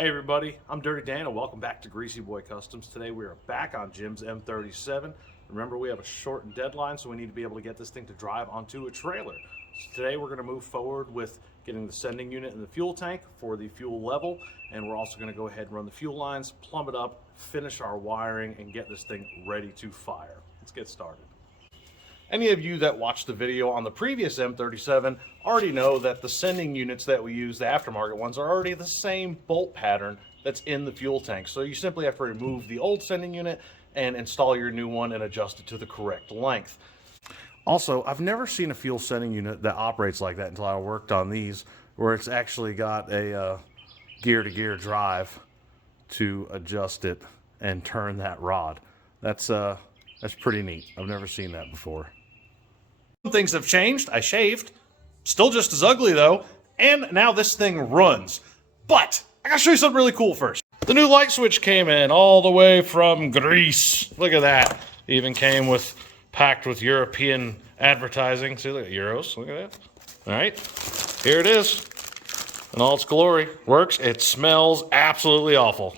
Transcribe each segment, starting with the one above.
Hey everybody, I'm Dirty Dan and welcome back to Greasy Customs. Today we are back on Jim's M37. Remember, we have a short deadline, so we need to be able to get this thing to drive onto a trailer. So today we're going to move forward with getting the sending unit in the fuel tank for the fuel level, and we're also going to go ahead and run the fuel lines, plumb it up, finish our wiring, and get this thing ready to fire. Let's get started. Any of you that watched the video on the previous M37 already know that the sending units that we use, the aftermarket ones, are already the same bolt pattern that's in the fuel tank. So you simply have to remove the old sending unit and install your new one and adjust it to the correct length. Also, I've never seen a fuel sending unit that operates like that until I worked on these, where it's actually got a gear-to-gear drive to adjust it and turn that rod. That's pretty neat. I've never seen that before. Things have changed. I shaved. Still just as ugly though. And now this thing runs. But I gotta show you something really cool first. The new light switch came in all the way from Greece. Look at that. Even came packed with European advertising. See, look at euros. Look at that. All right. Here it is. In all its glory. Works. It smells absolutely awful.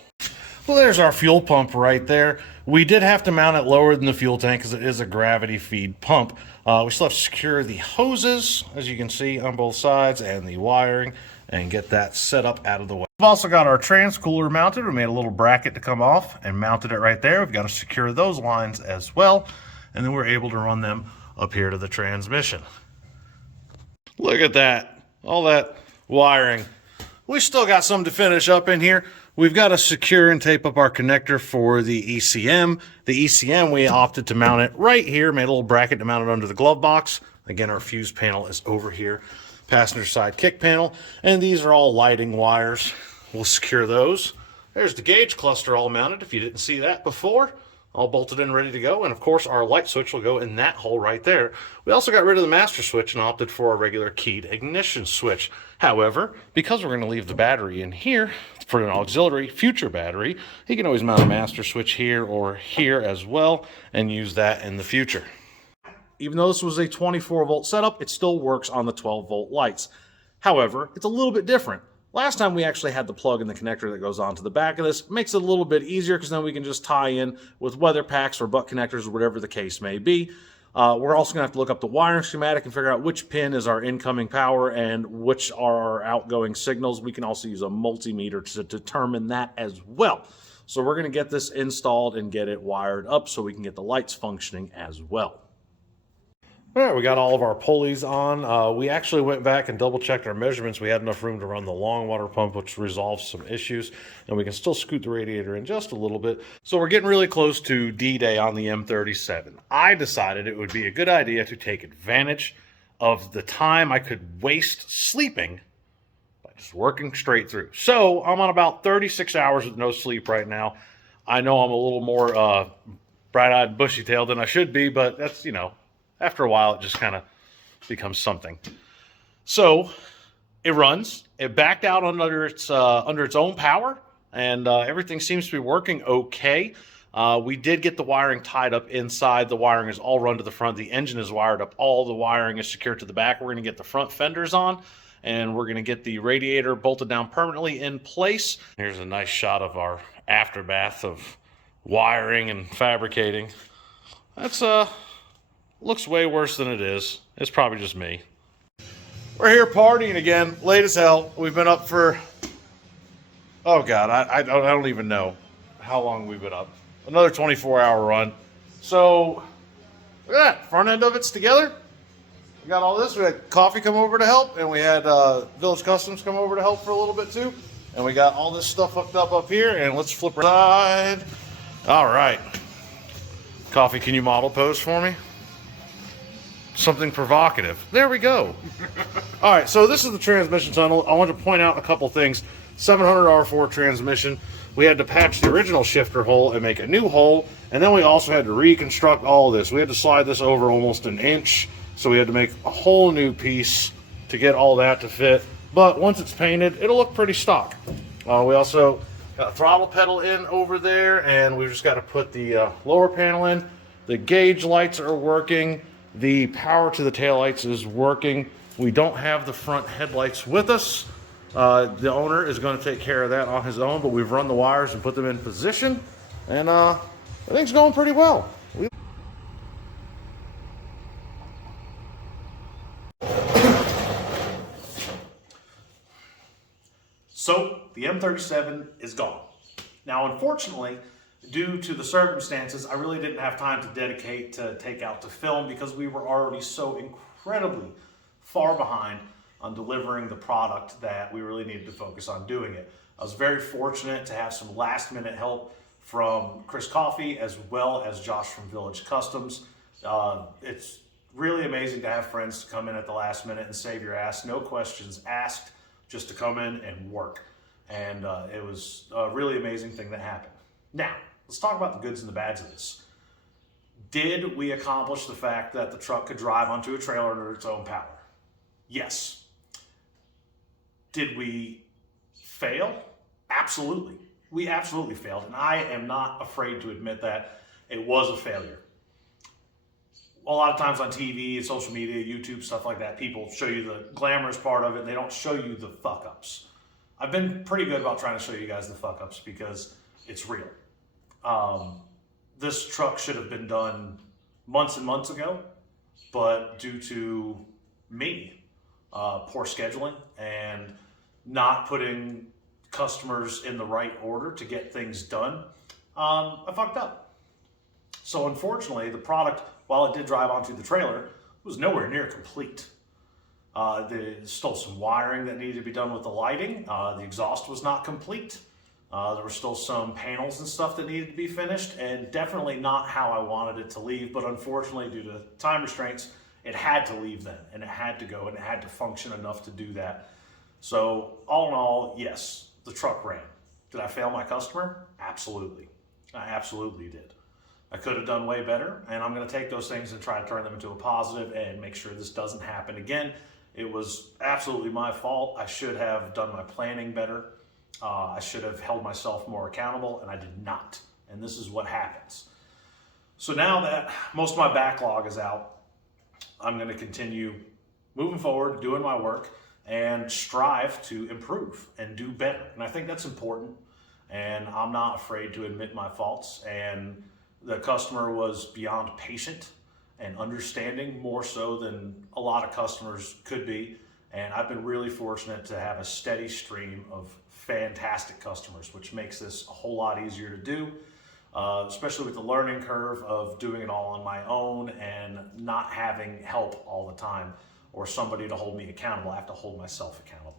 Well, there's our fuel pump right there. We did have to mount it lower than the fuel tank because it is a gravity feed pump. We still have to secure the hoses, as you can see, on both sides, and the wiring, and get that set up out of the way. We've also got our trans cooler mounted. We made a little bracket to come off and mounted it right there. We've got to secure those lines as well, and then we're able to run them up here to the transmission. Look at that. All that wiring. We still got some to finish up in here. We've got to secure and tape up our connector for the ECM. The ECM, we opted to mount it right here, made a little bracket to mount it under the glove box. Again, our fuse panel is over here, passenger side kick panel, and these are all lighting wires. We'll secure those. There's the gauge cluster all mounted, if you didn't see that before. All bolted in, ready to go, and of course our light switch will go in that hole right there. We also got rid of the master switch and opted for a regular keyed ignition switch. However, because we're going to leave the battery in here for an auxiliary future battery, you can always mount a master switch here or here as well and use that in the future. Even though this was a 24 volt setup, it still works on the 12 volt lights. However, it's a little bit different. Last time we actually had the plug in the connector that goes onto the back of this. It makes it a little bit easier because then we can just tie in with weather packs or butt connectors or whatever the case may be. We're also going to have to look up the wiring schematic and figure out which pin is our incoming power and which are our outgoing signals. We can also use a multimeter to determine that as well. So we're going to get this installed and get it wired up so we can get the lights functioning as well. All right, we got all of our pulleys on. We actually went back and double checked our measurements. We had enough room to run the long water pump, which resolves some issues, and we can still scoot the radiator in just a little bit. So we're getting really close to D-Day on the M37. I decided it would be a good idea to take advantage of the time I could waste sleeping by just working straight through. So I'm on about 36 hours with no sleep right now. I know I'm a little more bright-eyed, bushy-tailed than I should be, but that's, after a while, it just kind of becomes something. So it runs. It backed out under its own power, and everything seems to be working okay. We did get the wiring tied up inside. The wiring is all run to the front. The engine is wired up. All the wiring is secured to the back. We're going to get the front fenders on, and we're going to get the radiator bolted down permanently in place. Here's a nice shot of our aftermath of wiring and fabricating. That's looks way worse than it is. It's probably just me. We're here partying again, late as hell. We've been up for, oh God, I don't even know how long we've been up. Another 24-hour run. So, look at that, front end of it's together. We got all this. We had Coffee come over to help, and we had Village Customs come over to help for a little bit too. And we got all this stuff hooked up here, and let's flip it side. All right. Coffee, can you model pose for me? Something provocative. There we go. All right, so this is the transmission tunnel. I want to point out a couple things. 700 R4 transmission. We had to patch the original shifter hole and make a new hole, and then we also had to reconstruct all of this. We had to slide this over almost an inch, so we had to make a whole new piece to get all that to fit. But once it's painted, it'll look pretty stock. We also got a throttle pedal in over there, and we've just got to put the lower panel in. The gauge lights are working. The power to the taillights is working. We don't have the front headlights with us, The owner is going to take care of that on his own, but we've run the wires and put them in position, and everything's going pretty well. So the M37 is gone. Now, unfortunately, due to the circumstances, I really didn't have time to dedicate to take out to film because we were already so incredibly far behind on delivering the product that we really needed to focus on doing it. I was very fortunate to have some last minute help from Chris Coffey as well as Josh from Village Customs. It's really amazing to have friends come in at the last minute and save your ass, no questions asked, just to come in and work. And it was a really amazing thing that happened. Now, let's talk about the goods and the bads of this. Did we accomplish the fact that the truck could drive onto a trailer under its own power? Yes. Did we fail? Absolutely. We absolutely failed, and I am not afraid to admit that it was a failure. A lot of times on TV, social media, YouTube, stuff like that, people show you the glamorous part of it, and they don't show you the fuck-ups. I've been pretty good about trying to show you guys the fuck-ups because it's real. This truck should have been done months and months ago, but due to me, poor scheduling and not putting customers in the right order to get things done, I fucked up. So unfortunately, the product, while it did drive onto the trailer, was nowhere near complete. There's still some wiring that needed to be done with the lighting. The exhaust was not complete. There were still some panels and stuff that needed to be finished, and definitely not how I wanted it to leave, but unfortunately, due to time restraints, it had to leave then, and it had to go, and it had to function enough to do that. So all in all, yes, the truck ran. Did I fail my customer? Absolutely. I absolutely did. I could have done way better, and I'm going to take those things and try to turn them into a positive and make sure this doesn't happen again. It was absolutely my fault. I should have done my planning better. I should have held myself more accountable, and I did not. And this is what happens. So now that most of my backlog is out, I'm going to continue moving forward, doing my work, and strive to improve and do better. And I think that's important. And I'm not afraid to admit my faults. And the customer was beyond patient and understanding, more so than a lot of customers could be. And I've been really fortunate to have a steady stream of fantastic customers, which makes this a whole lot easier to do, especially with the learning curve of doing it all on my own and not having help all the time or somebody to hold me accountable. I have to hold myself accountable.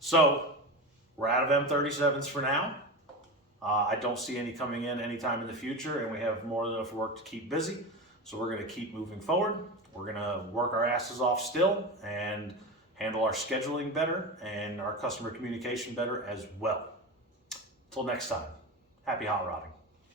So we're out of M37s for now. I don't see any coming in anytime in the future, and we have more than enough work to keep busy. So we're going to keep moving forward. We're going to work our asses off still and handle our scheduling better and our customer communication better as well. Until next time, happy hot rodding.